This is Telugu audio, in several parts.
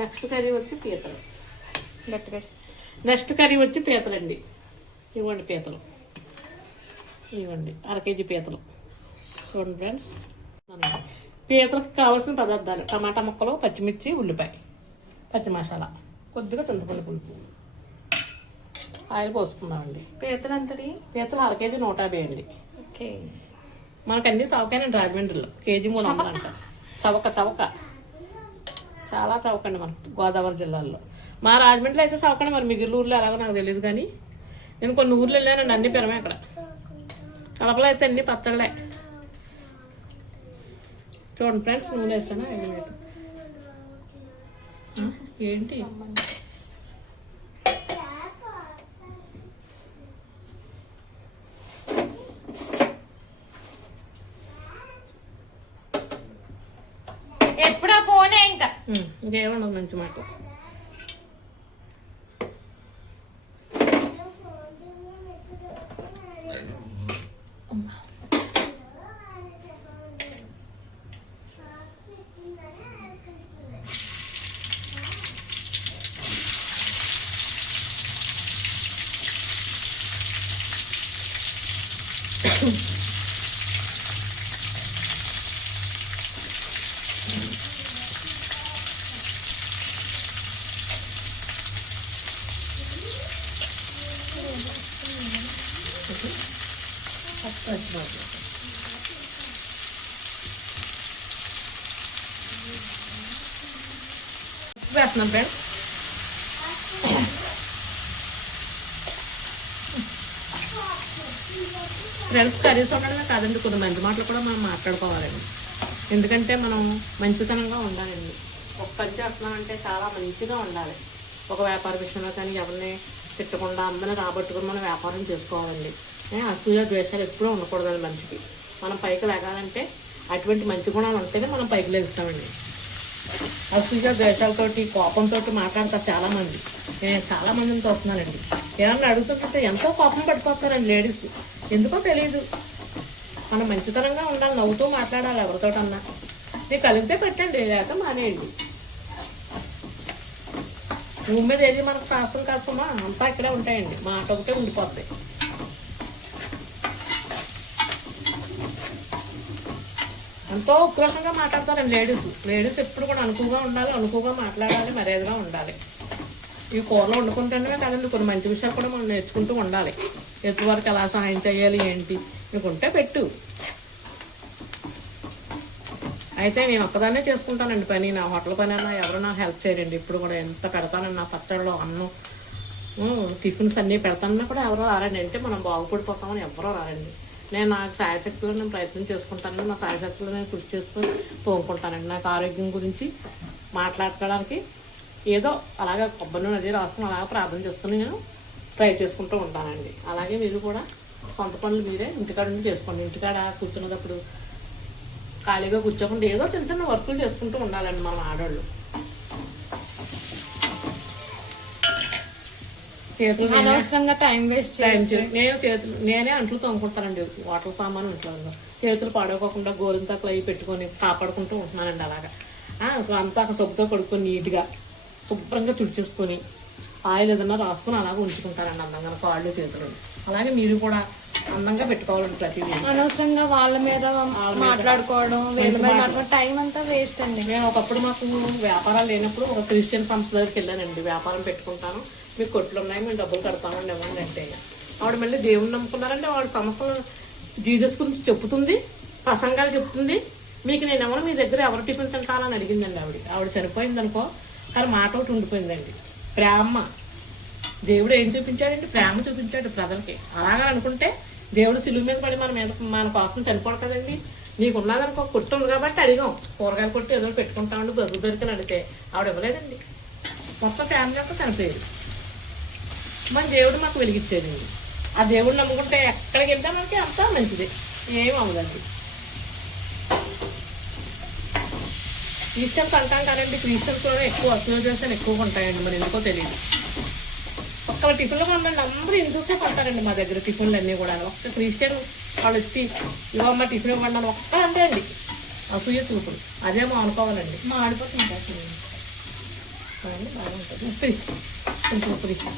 నెక్స్ట్ కర్రీ వచ్చి పీతలు. గట్టిగా నెక్స్ట్ కర్రీ వచ్చి పీతలండి. ఇవ్వండి పీతలు, ఇవ్వండి 1 కేజీ పీతలు. చూడండి ఫ్రెండ్స్, పీతలకు కావాల్సిన పదార్థాలు: టమాటా ముక్కలు, పచ్చిమిర్చి, ఉల్లిపాయ, పచ్చి మసాలా, కొద్దిగా చింతపండు పులుపు, ఆయిల్ పోసుకున్నామండి. పీతలు అంతటి పీతలు 1 కేజీ 150 అండి. ఓకే. మనకు అన్ని చవకానండి రాజమండ్రిలో. కేజీ 300 అంట. చవక చాలా చవకండి మనకు గోదావరి జిల్లాలో. మా రాజమండ్రిలో అయితే చవకండి, మరి మిగిలిన ఊర్లో ఎలాగో నాకు తెలియదు. కానీ నేను కొన్ని ఊర్లు వెళ్ళానండి, అన్ని పెరమే. అక్కడ కడపలో అయితే అన్ని పచ్చళ్ళే. చూడండి ఫ్రెండ్స్, నూనె వేస్తాను. ఏంటి ఎప్పుడు ఆ ఫోనే ఇంకా ఇంకేమన్నా మంచి మాట. వేస్తున్నాం ఫ్రెండ్స్. కర్రీస్ ఉండడమే కాదండి, కొన్ని మంచి మాటలు కూడా మనం మాట్లాడుకోవాలండి. ఎందుకంటే మనం మంచితనంగా ఉండాలండి. ఒక పని చేస్తున్నామంటే చాలా మంచిగా ఉండాలి. ఒక వ్యాపార విషయంలో కానీ ఎవరిని తిట్టకుండా అందరిని రాబట్టుకుని మనం వ్యాపారం చేసుకోవాలండి. అసూయ ద్వేషాలు ఎప్పుడూ ఉండకూడదండి మనిషికి. మనం పైకి లేగాలంటే అటువంటి మంచి గుణాలు ఉంటేనే మనం పైకి లేస్తామండి. అసూయ ద్వేషాలతోటి కోపంతో మాట్లాడతారు చాలామంది. నేను చాలామందిని చూస్తున్నానండి. ఏమన్నా అడుగుతుంటే ఎంతో కోపం పడిపోతారండి లేడీస్. ఎందుకో తెలియదు. మనం మంచితనంగా ఉండాలి, నవ్వుతూ మాట్లాడాలి ఎవరితోటన్నా. నీకు కలిగితే పెట్టండి, లేక మానేయండి. భూమి మీద ఏది మనకు శాస్త్రం కాస్తమా అంతా ఇక్కడే ఉంటాయండి. మాట ఒకటే ఉండిపోతాయి. ఎంతో ఉక్రోషంగా మాట్లాడతారండి లేడీస్ ఎప్పుడు కూడా అనుకువగా ఉండాలి, అనుకువగా మాట్లాడాలి, మర్యాదగా ఉండాలి. ఈ కూరలో వండుకుంటేనే కాదండి, కొన్ని మంచి విషయాలు కూడా మనం నేర్చుకుంటూ ఉండాలి. ఎదుటివారికి ఎలా సహాయం చేయాలి ఏంటి మీకుంటే పెట్టు. అయితే నేను ఒక్కదాన్నే చేసుకుంటానండి పని. నా హోటల్ పని అన్నా ఎవరు నాకు హెల్ప్ చేయరండి. ఇప్పుడు కూడా ఎంత పెడతానండి, నా పచ్చడిలో అన్నం టిఫిన్స్ అన్నీ పెడతానన్నా కూడా ఎవరో రారండి. అంటే మనం బాగుపడిపోతామని ఎవరో రారండి. నేను నాకు సాయశక్తిలో నేను ప్రయత్నం చేసుకుంటానండి. నా సాయశక్తిలో నేను కృషి చేసుకొని తోముకుంటానండి. నాకు ఆరోగ్యం గురించి మాట్లాడుకోవడానికి ఏదో అలాగే కొబ్బరి నూనె అది రాసుకుని అలాగే ప్రార్థన చేసుకుని నేను ట్రై చేసుకుంటూ ఉంటానండి. అలాగే మీరు కూడా సొంత పనులు మీరే ఇంటికాడ నుండి చేసుకోండి. ఇంటికాడ కూర్చున్నప్పుడు ఖాళీగా కూర్చోకుండా ఏదో చిన్న చిన్న వర్కులు చేసుకుంటూ ఉండాలండి మనం ఆడవాళ్ళు. చేతులు అనవసరంగా టైం వేస్ట్ నేనే అంట్లు తోముకుంటానండి. వాటర్ సామాను ఇంట్లో చేతులు పాడవకోకుండా గోరింతాకులు అవి పెట్టుకొని కాపాడుకుంటూ ఉంటున్నానండి. అలాగా అంతా సబ్బుతో కడుక్కొని నీట్గా శుభ్రంగా తుడిచేసుకొని ఆయిల్ ఏదన్నా రాసుకొని అలాగే ఉంచుకుంటారండి అందంగా కాళ్ళు చేతులు. అలాగే మీరు కూడా అందంగా పెట్టుకోవాలండి ప్రతిదీ. అనవసరంగా వాళ్ళ మీద మాట్లాడుకోవడం, టైం అంతా వేస్ట్ అండి. మేము ఒకప్పుడు మాకు వ్యాపారాలు లేనప్పుడు ఒక క్రిస్టియన్ సంస్థ దగ్గరికి వెళ్ళానండి. వ్యాపారం పెట్టుకుంటాను, మీకు కొట్లు ఉన్నాయి, మేము డబ్బులు కడతామండి ఇవ్వండి అంటే. ఆవిడ మళ్ళీ దేవుని నమ్ముకున్నారంటే ఆవిడ సంస్థ జీసస్ గురించి చెప్తుంది, ప్రసంగాలు చెప్తుంది. మీకు నేను ఎవరు మీ దగ్గర ఎవరు టిఫిన్ తింటానని అడిగిందండి ఆవిడ చనిపోయింది అనుకో, కానీ మాట ఒకటి ఉండిపోయిందండి. ప్రేమ దేవుడు ఏం చూపించాడంటే ప్రేమ చూపించాడు ప్రజలకి. అలాగా అనుకుంటే దేవుడు సిలువ మీద పడి మన కోసం చనిపోడు కదండి. నీకు ఉన్నదనుకో కొట్టు ఉంది కాబట్టి అడిగాం, కూరగాయలు కొట్టు ఏదో పెట్టుకుంటామండి బతుకు దొరికిన అడిగితే ఆవిడ ఇవ్వలేదండి. మొత్తం ఫ్యామిలీ అంతా చనిపోయేది. మన దేవుడు మాకు వెలిగించేదండి. ఆ దేవుడు నమ్ముకుంటే ఎక్కడికి వెళ్తే మనకి అంతా మంచిది, ఏం అవ్వదండి. క్రిస్టియన్స్ అంటాం కదండి, క్రిస్టియన్స్లోనే ఎక్కువ అసోసియేషన్ ఎక్కువగా ఉంటాయండి. మరి ఎందుకో తెలియదు. ఒక్క టిఫిన్లో కొందండి అందరూ హిందూసే కొంటారండి మా దగ్గర టిఫిన్లు అన్నీ కూడా. ఒక్క క్రిస్టియన్ వాళ్ళు వచ్చి ఇగో అమ్మ టిఫిన్ ఇవ్వండి అని ఒక్క అంతే అండి. అసూయ చూపుడు అదేమో అనుకోవాలండి. మాడిపోతుంది. అండి బాగుంటుంది ఉప్పు కొంచెం ఉప్పు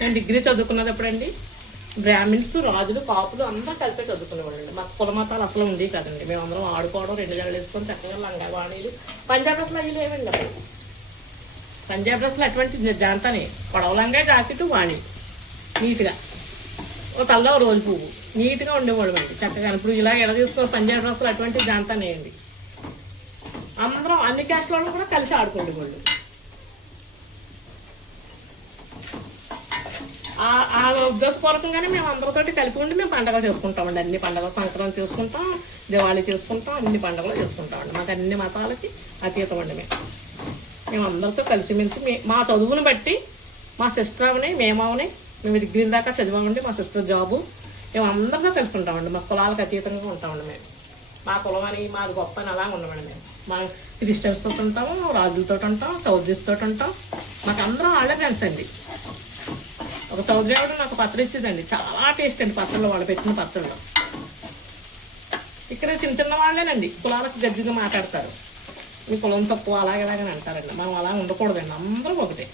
నేను డిగ్రీ చదువుకున్నది ఎప్పుడండి బ్రాహ్మిన్స్ రాజులు కాపులు అందరూ కలిపి చదువుకునేవాళ్ళండి మాకు కుల మతాలు అసలు ఉండేవి కదండి మేమందరం ఆడుకోవడం 2 జడలు వేసుకొని చక్కగా లంగా వాణీలు పంజాబ్ డ్రెస్లు అవి లేవండి అప్పుడు పంజాబ్ డ్రెస్లు అటువంటి జాంతానే పొడవలంగా జాకెట్ వాణి నీట్గా ఓ తల్లో రోజు పువ్వు నీట్గా ఉండేవాళ్ళు అండి చక్కగా ఇప్పుడు ఇలా ఎలా తీసుకొని పంజాబ్ డ్రెస్సులు అటువంటి జాంతానే అండి అందరం అన్ని క్యాస్ట్ వాళ్ళు కూడా కలిసి ఆడుకునేవాళ్ళు ఆ ఉద్దేశపూర్వకంగానే మేము అందరితోటి కలిపి ఉండి మేము పండుగలు చేసుకుంటామండి అన్ని పండుగలు సంక్రాంతి చేసుకుంటాం దివాళీ చేసుకుంటాం అన్ని పండుగలు చేసుకుంటామండి మాకు అన్ని మతాలకి అతీతం అండి మేము అందరితో కలిసిమెలిసి మా చదువుని బట్టి మా సిస్టర్ అవని మేమవని మేము డిగ్రీ దాకా చదివామండి మా సిస్టర్ జాబు మేము అందరితో కలిసి ఉంటామండి మా కులాలకు అతీతంగా ఉంటామండి మేము మా కులం అని మాది గొప్ప అని అలా ఉండమండి మేము మా క్రిస్టియన్స్తో ఉంటాము రాజులతో ఉంటాం చౌదరీస్తో ఉంటాం మాకు అందరం వాళ్ళే ఫ్రెండ్స్ అండి ఒక చౌదరి ఆవిడ నాకు పత్రం ఇచ్చేదండి చాలా టేస్ట్ అండి పత్రంలో వాళ్ళు పెట్టిన పత్రంలో ఇక్కడ చిన్న చిన్న వాళ్ళేనండి కులాలకు గజ్జిగా మాట్లాడతారు మీ కులం తక్కువ అలాగేలాగని అంటారండి మనం అలా ఉండకూడదండి అందరం ఒకటే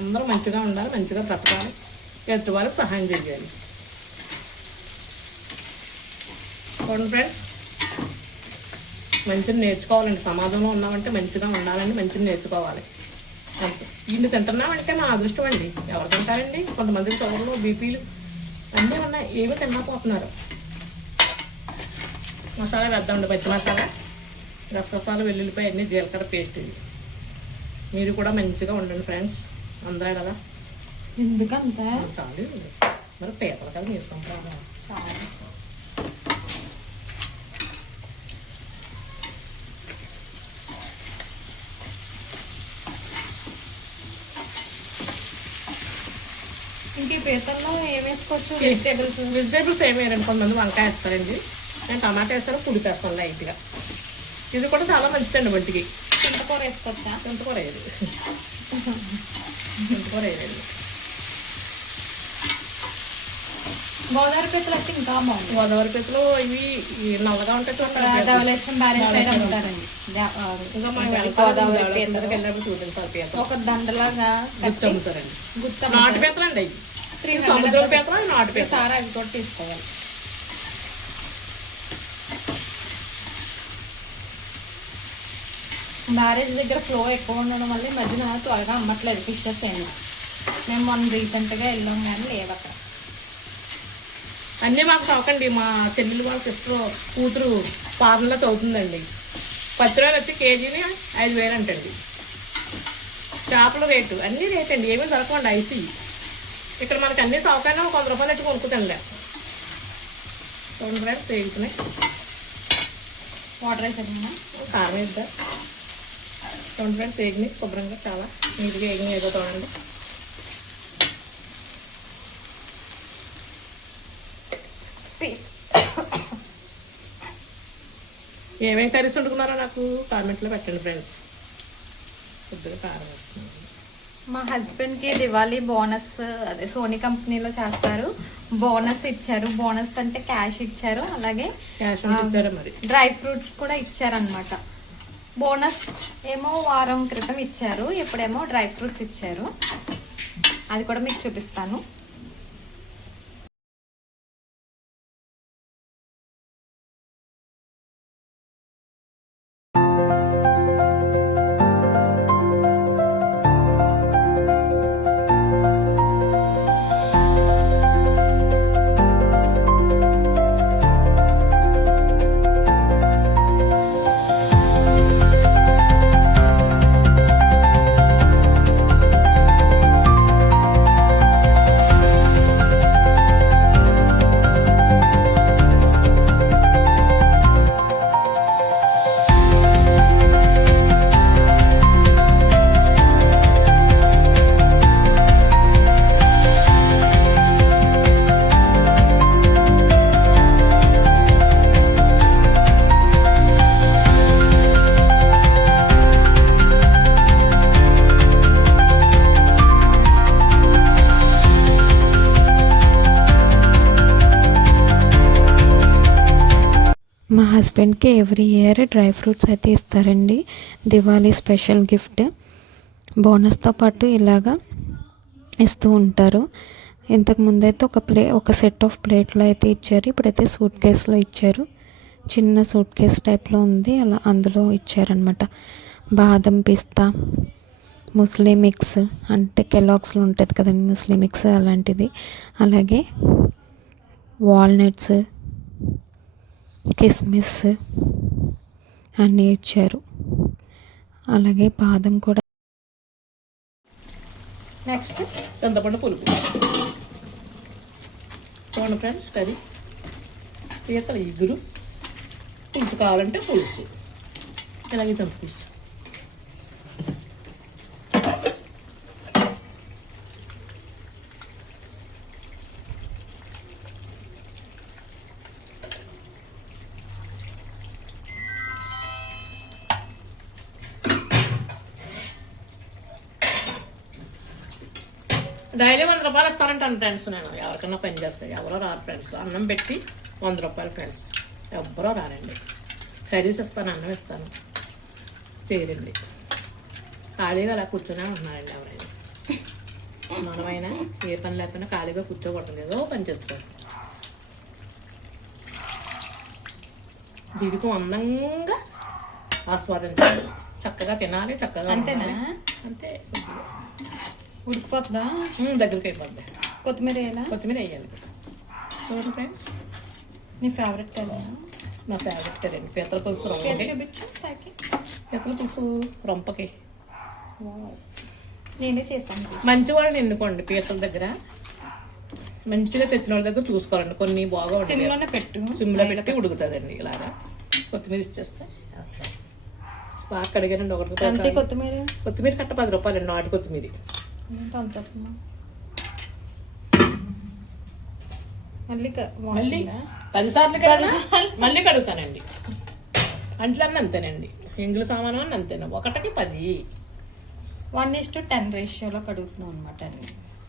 అందరూ మంచిగా ఉండాలి మంచిగా బ్రతకాలి ఎదుటి వాళ్ళకి సహాయం చేయాలి చూడండి ఫ్రెండ్స్ మంచిగా నేర్చుకోవాలండి సమాజంలో ఉన్నామంటే మంచిగా ఉండాలండి మంచిగా నేర్చుకోవాలి అంతే ఇన్ని తింటున్నామంటే మా అదృష్టం అండి ఎవరు తింటారండి కొంతమందికి షుగర్లు బీపీలు అన్నీ ఉన్నాయి ఏమీ తినకపోతున్నారు మసాలా వేద్దామండి పచ్చి మసాలా గసగసాలు వెల్లుల్లిపాయ అన్నీ జీలకర్ర పేస్ట్ ఇది మీరు కూడా మంచిగా ఉండండి ఫ్రెండ్స్ అందరూ కదా ఎందుకంటే చాలు మరి పీతలు కదా తీసుకుంటారు ఇంక ఈ పీతల్లో ఏం వేసుకోవచ్చు వెజిటేబుల్స్ ఏమి వేయండి కొంతమంది వంకాయ వేస్తారండి నేను టమాటా వేస్తాను పులుపు వేస్తాను లైట్గా ఇది కూడా చాలా మంచిదండి వంటికి చింతకూర వేసుకోవచ్చా చింతకూర వేయదు చింతకూర వేయదండి గోదావరి పీతలు అయితే ఇంకా బాగుంది గోదావరి పీతలు ఇవి నల్లగా ఉంటాయి ధవళేశ్వరం బ్యారేజ్ సైడ్ అమ్ముతారండి ఇంకా మనం గోదావరి పీతలు వెళ్ళినప్పుడు చూడండి పీత ఒక దండలాగా గుర్తు అమ్ముతారండి గుత్త నాటు పీతలు అండి అవి సముద్ర పీతలు నాటు పీత సారా అవి కూడా తీసుకోవాలి బ్యారేజ్ దగ్గర ఫ్లో ఎక్కువ ఉండడం వల్ల ఈ మధ్యన త్వరగా అమ్మట్లేదు ఫిషెస్ ఏమి మేము మొన్న రీసెంట్గా వెళ్ళాం కానీ లేవు అక్కడ అన్నీ మాకు షాకండి మా చెల్లెలు వాళ్ళ సిస్టర్ కూతురు ఫార్మ్లో చదువుతుందండి 10 రూపాయలు వచ్చి కేజీని 5,000 అంటండి చేపల రేటు అన్నీ రేట్ అండి ఏమీ దొరకండి ఐసీ ఇక్కడ మనకు అన్నీ షాకైనా 100 రూపాయలు వచ్చి కొనుక్కుంటానులే చూడండి ఫ్రెండ్స్ వేగుతున్నాయి వాటర్ వేసేదమ్మా కారం వేద్దాం చూడండి ఫ్రెండ్స్ వేగినాయి శుభ్రంగా చాలా నీట్గా వేగినాయి ఏదో చూడండి ఏమేమి కర్రీస్ వండుకున్నారో నాకు కామెంట్లో పెట్టండి ఫ్రెండ్స్ కొద్దిగా కారం వేస్తున్నాను మా హస్బెండ్కి దివాళీ బోనస్ అదే సోనీ కంపెనీలో చేస్తారు బోనస్ ఇచ్చారు బోనస్ అంటే క్యాష్ ఇచ్చారు అలాగే క్యాష్ ఇచ్చారా మరి డ్రై ఫ్రూట్స్ కూడా ఇచ్చారనమాట బోనస్ ఏమో వారం క్రితం ఇచ్చారు ఇప్పుడేమో డ్రై ఫ్రూట్స్ ఇచ్చారు అది కూడా మీకు చూపిస్తాను మా హస్బెండ్కి ఎవ్రీ ఇయర్ డ్రై ఫ్రూట్స్ అయితే ఇస్తారండి, దివాళీ స్పెషల్ గిఫ్ట్. బోనస్తో పాటు ఇలాగా ఇస్తూ ఉంటారు. ఇంతకు ముందైతే ఒక సెట్ ఆఫ్ ప్లేట్లో అయితే ఇచ్చారు, ఇప్పుడైతే సూట్ కేసులో ఇచ్చారు. చిన్న సూట్ కేస్ టైప్లో ఉంది, అలా అందులో ఇచ్చారనమాట. బాదం, పిస్తా, ముస్లీ మిక్స్ అంటే కెలాగ్స్లో ఉంటుంది కదండి ముస్లీ మిక్స్, అలాంటిది. అలాగే వాల్నట్స్, కిస్మిస్ అన్నీ ఇచ్చారు. అలాగే బాదం కూడా. నెక్స్ట్ చింతపండు పులుపు చూడండి ఫ్రెండ్స్. కర్రీ పీతలు ఇగురు, పులుసు కావాలంటే పులుసు, ఇలాగే చింత పులుసు. డైలీ 100 రూపాయలు ఇస్తానంటాను ఫ్రెండ్స్. నేను ఎవరికన్నా పని చేస్తాను, ఎవరో రారు ఫ్రెండ్స్. అన్నం పెట్టి 100 రూపాయలు ఫ్రెండ్స్, ఎవ్వరో రారండి. కర్రీస్ ఇస్తాను, అన్నం ఇస్తాను, చేయరండి. ఖాళీగా అలా కూర్చొనే ఉంటున్నారండి ఎవరైనా. మనమైనా ఏ పని లేకపోయినా ఖాళీగా కూర్చోకూడదు, ఏదో పని చేసుకోవాలి. జీవితం అందంగా ఆస్వాదించాలి, చక్కగా తినాలి, చక్కగా అంతేనా? ఉండాలి. అంతే. ఉడికిపోతుందా? దగ్గరికి అయిపోద్ది. కొత్తిమీర వేయాలా? కొత్తిమీర వేయాలి. చూడండి ఫ్రెండ్స్, నీ ఫేవరెట్ కర్రీ? నా ఫేవరెట్ కర్రీ అండి పీతల పులుసు రొంపకి. చూపించు పైకి. పీతల పులుసు రొంపకి నేనే చేస్తాను. మంచి వాళ్ళని ఎన్నుకోండి. పీతల దగ్గర మంచిగా తెచ్చిన వాళ్ళ దగ్గర చూసుకోవాలండి. కొన్ని బాగా సిమ్లోనే పెట్టు, సిమ్లో పెట్టి ఉడుకుతుందండి. ఇలాగా కొత్తిమీర ఇచ్చేస్తే బాగా కడిగానండి. ఒకటి కొత్తిమీర. కొత్తిమీర కట్ట 10 రూపాయలు అండి, నాటు కొత్తిమీర. మళ్ళీ మళ్ళీ 10 సార్లు కదా, మళ్ళీ కడుగుతానండి. అంట్లన్నీ అంతేనండి, ఎంగిలి సామాను అని అంతేనా, 1కి 10. 1:10 రేషియోలో కడుగుతున్నాం అనమాట.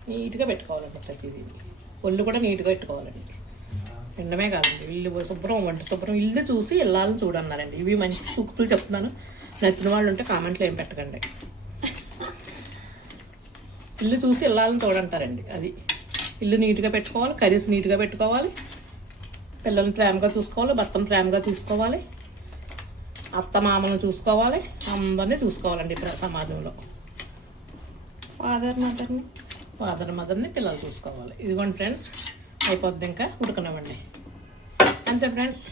నీట్గా పెట్టుకోవాలండి ప్రతిదీ. ఒళ్ళు కూడా నీట్గా పెట్టుకోవాలండి. ఎండమే కాదండి, ఇల్లు శుభ్రం, వంట శుభ్రం, ఇల్లు చూసి ఇల్లాలని చూడన్నారండి. ఇవి మంచి సూక్తులు చెప్తున్నాను. నచ్చిన వాళ్ళు ఉంటే కామెంట్లు ఏం పెట్టకండి. ఇల్లు చూసి ఇల్లాలని చూడంటారండి. అది ఇల్లు నీట్గా పెట్టుకోవాలి, కర్రీస్ నీట్గా పెట్టుకోవాలి, పిల్లల్ని ప్రేమగా చూసుకోవాలి, భర్తను ప్రేమగా చూసుకోవాలి, అత్త మామను చూసుకోవాలి, అందరినీ చూసుకోవాలండి సమాజంలో. ఫాదర్ మదర్ని పిల్లలు చూసుకోవాలి. ఇదిగోండి ఫ్రెండ్స్, అయిపోద్ది, ఇంకా ఉడకనివ్వండి. అంతే ఫ్రెండ్స్.